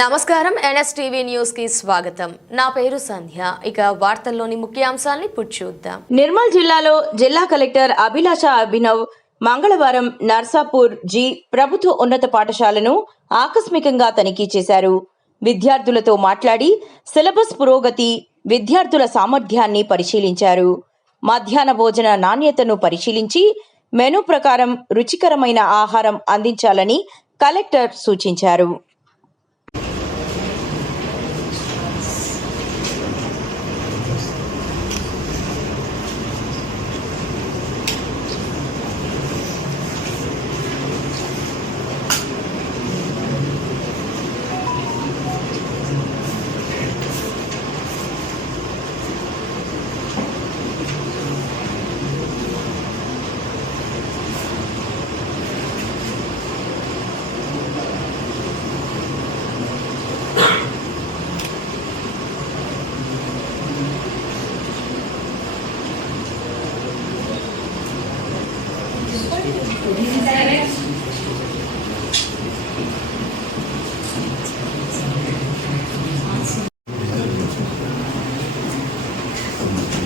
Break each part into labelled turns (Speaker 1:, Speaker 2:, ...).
Speaker 1: నమస్కారం NSTV news కి స్వాగతం నా పేరు సంధ్య ఇక వార్తల్లోని ముఖ్యాంశాలని చూద్దాం
Speaker 2: నిర్మల్ జిల్లాలో జిల్లా కలెక్టర్ అభిలాష అభినవ్ మంగళవారం నర్సాపూర్ జి ప్రభుత్వ ఉన్నత పాఠశాలను ఆకస్మికంగా తనిఖీ చేశారు విద్యార్థులతో మాట్లాడి సిలబస్ పురోగతి విద్యార్థుల సామర్థ్యాన్ని పరిశీలించారు మధ్యాహ్న భోజన నాణ్యతను పరిశీలించి మెనూ ప్రకారం రుచికరమైన ఆహారం అందించాలని కలెక్టర్ సూచించారు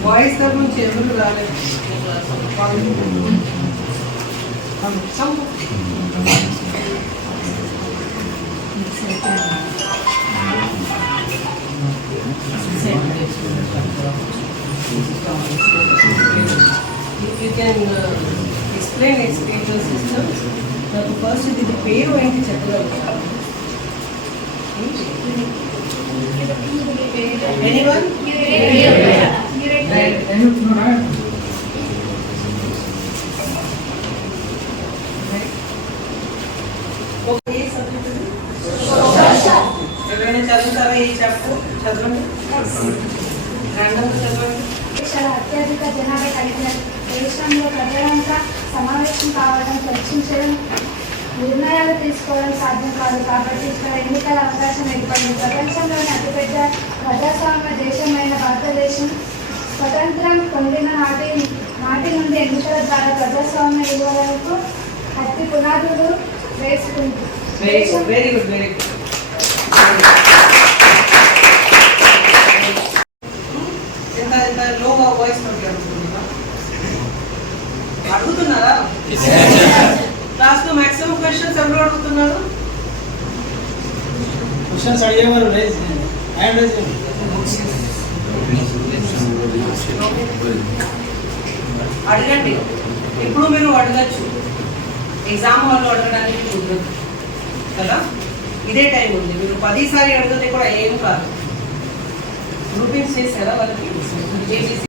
Speaker 3: Why is that one chairman of the um, You can uh, explain educational systems నాకు ఫస్ట్ ఇది పేరు ఏంటి చెప్పగలుగుతాను ఎనీవన్
Speaker 4: ఎవరైనా చదువుతారా ఈ చెప్పు చదవండి రంగంలో చదవండి అత్యధిక జనాభా కలిగిన దేశంలో ప్రజలంతా సమావేశం కావడం చర్చించడం నిర్ణయాలు తీసుకోవడం సాధ్యం కాదు కాబట్టి ఇక్కడ ఎన్నికల అవకాశం ఏర్పడింది ప్రపంచంలోని అతిపెద్ద ప్రజాస్వామ్య దేశమైన భారతదేశం స్వతంత్రం పొందిన నాటి నాటి నుండి ఎన్నికల ద్వారా ప్రజాస్వామ్య విలువలకు అతి పునాదులు వేసుకుంది
Speaker 3: మాక్సిమం అడుగుతున్నారు అడగండి ఇప్పుడు మీరు అడగచ్చు ఎగ్జామ్ హాల్లో అడగడానికి ఉండదు కదా ఇదే టైం ఉంది మీరు పదిసారి అడిగితే కూడా ఏం కాదు గ్రూపింగ్స్ చేసారా వాళ్ళకి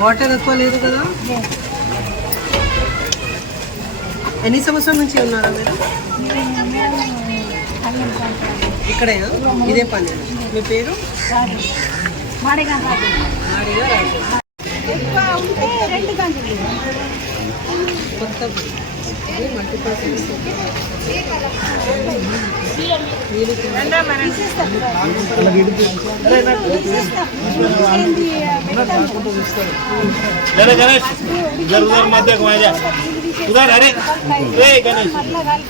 Speaker 3: వాటర్ ఎక్కువ లేదు కదా ఎన్ని సంవత్సరాల నుంచి ఉన్నారా మీరు ఇక్కడే ఇదే పని మీ పేరు
Speaker 5: కొత్త గణేష్
Speaker 6: ఇద్దరు ఉదర్ మధ్యకు మాజా ఉదర్ అరే గణేష్